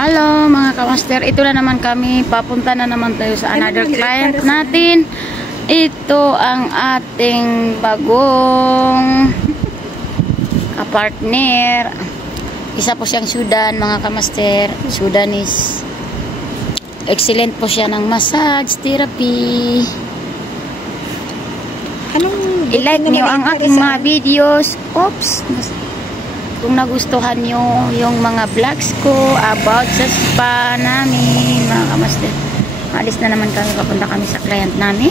Hello mga kamaster, ito na naman kami, papunta na naman tayo sa another client natin. Ito ang ating bagong kapartner. Isa po siyang Sudan mga kamaster, Sudanese. Excellent po siya ng massage therapy. I-like niyo ang aking mga videos. Oops! Kung nagustuhan nyo yung mga vlogs ko about sa spa namin, mga kamaster. Alis na naman kami, papunta kami sa client namin.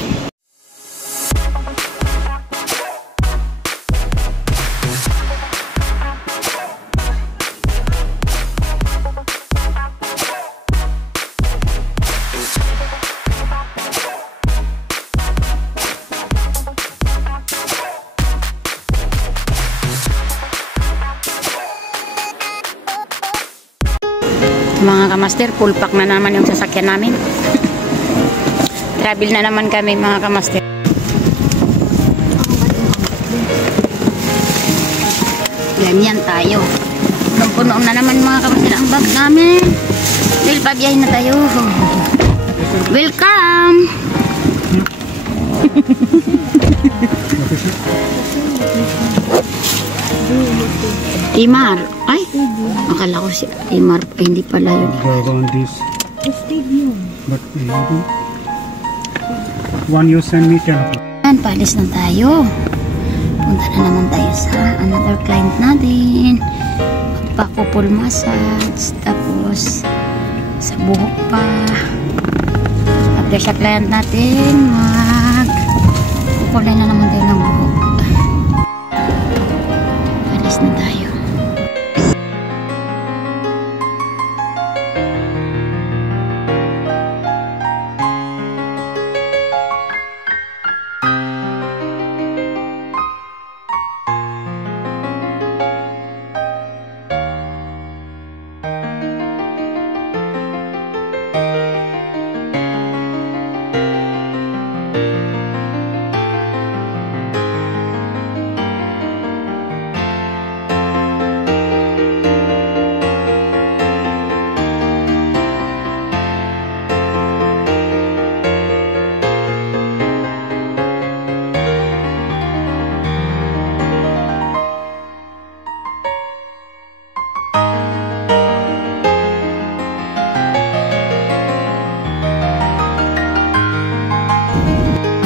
Mga kamaster, full pack na naman yung sasakyan namin. Travel na naman kami mga kamaster. Ganyan tayo. Puno na naman mga kamaster ang bag namin. Dahil pabiyahin na tayo. Welcome! Timar. Ay, akala ko si Timar. Ay, hindi pala yun. The stadium. But one you send me 10. Yan, paalis na tayo. Punta na naman tayo sa another client natin. Magpa-couple massage. Tapos, sa buhok pa. After sa client natin, mag-couple na naman tayo ng buhok. Paalis na tayo.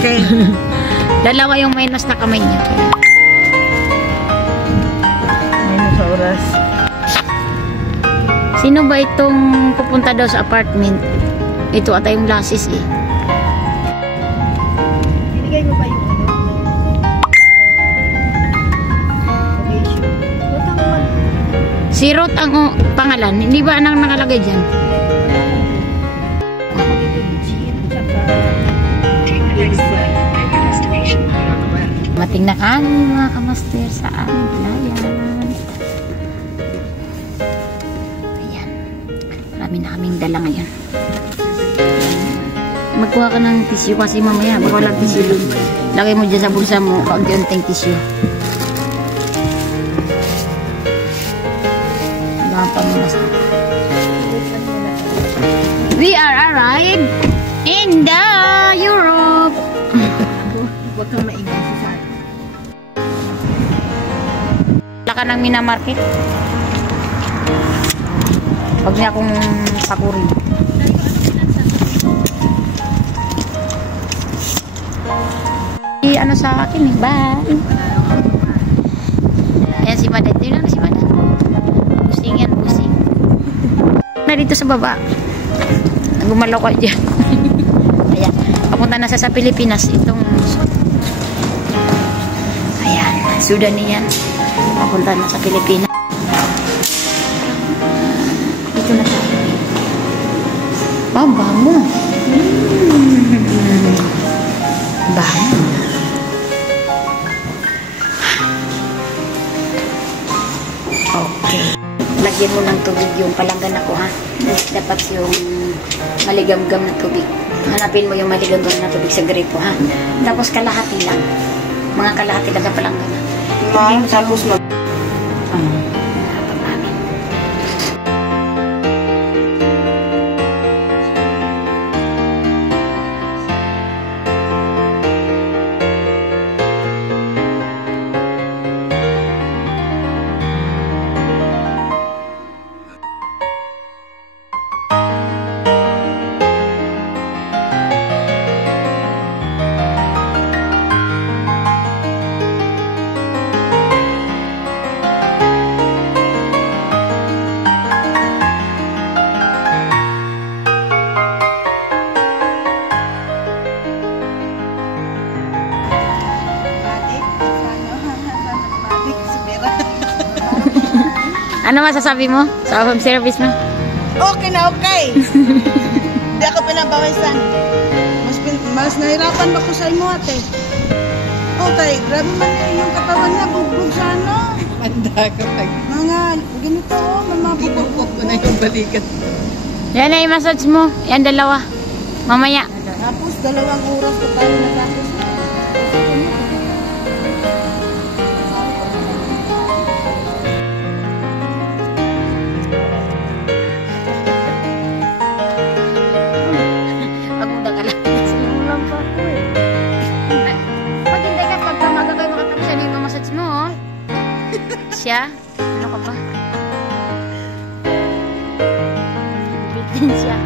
Okay. Dalawa yung minus na kamay niya. Minus sa oras. Sino ba itong pupunta daw sa apartment? Ito ata yung lasis eh. Binigay mo ba yung Si Ruth ang pangalan. Hindi ba anang nakalagay dyan? Mating na kami mga kamaster sa aming client. Ayan. Marami na kaming dala ngayon. Magkuha ka ng tissue kasi mamaya baka walang tissue dun. Lagay mo dyan sa bulsa mo kaunti-unting tissue. Wala pa muna sa We are arrived in the Europe. Huwag kang maingay sa saan. Wala ka ng minamarket. Huwag niya akong pakurin. Ano sa akin eh. Bye. Ayan si Madad. Yun lang si Madad. Pusing yan, pusing. Na dito sa baba. Gumalaw ka dyan. Ayan. Papunta na sa Pilipinas. Itong ayan. Sudan niyan. Papunta na sa Pilipinas. Dito na tayo. Wow, bango. Bango. Okay. Lagyan mo ng tubig yung palanggan ako ha. Dapat yung maligam-gam na tubig. Hanapin mo yung maligam-gam na tubig sa gripo ha. Tapos kalahati lang. Mga kalahati lang sa palanggan ha. Tapos mag... Ano masasabi mo sa home service mo? Okay na, okay. Hindi ako pinabawisan. Mas nahirapan ba ko sa imo, ate? Okay, grabe man yung katawan niya, bugbog sa ano. Anda ka pag... Mga ganito, mamabugog ko na yung balikat. Yan na yung massage mo. Yan, dalawa. Mamaya. Tapos, 2 oras ko tayo natapos. Pagmuda ka lang. Simulang pa ako eh. Paghintay ka, pagka maga kayo makatapos, yan yung massage mo, oh. Siya? Ano ka ba? Bigyan siya.